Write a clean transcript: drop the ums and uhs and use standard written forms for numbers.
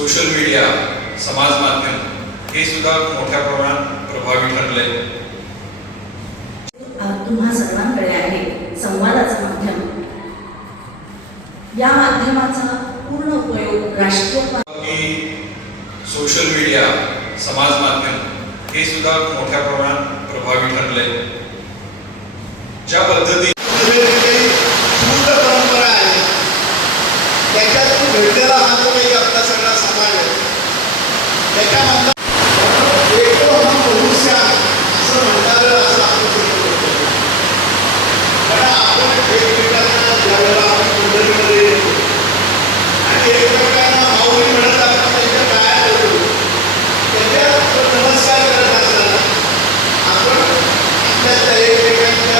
Social media, समाज माध्यम हे सुद्धा मोठ्या प्रमाणात प्रभावी ठरले. तुम्हा सर्वांकडे आहे संवादाचं माध्यम. या माध्यमाचा पूर्ण उपयोग राष्ट्रीय सोशल मीडिया, समाज माध्यम हे सुद्धा मोठ्या प्रमाणात प्रभावी ठरले. ज्या पद्धती परंपरा आहे त्याच्यातून घडलेला हा जो काही आपला सगळा समाज आहे त्याच्यामध्ये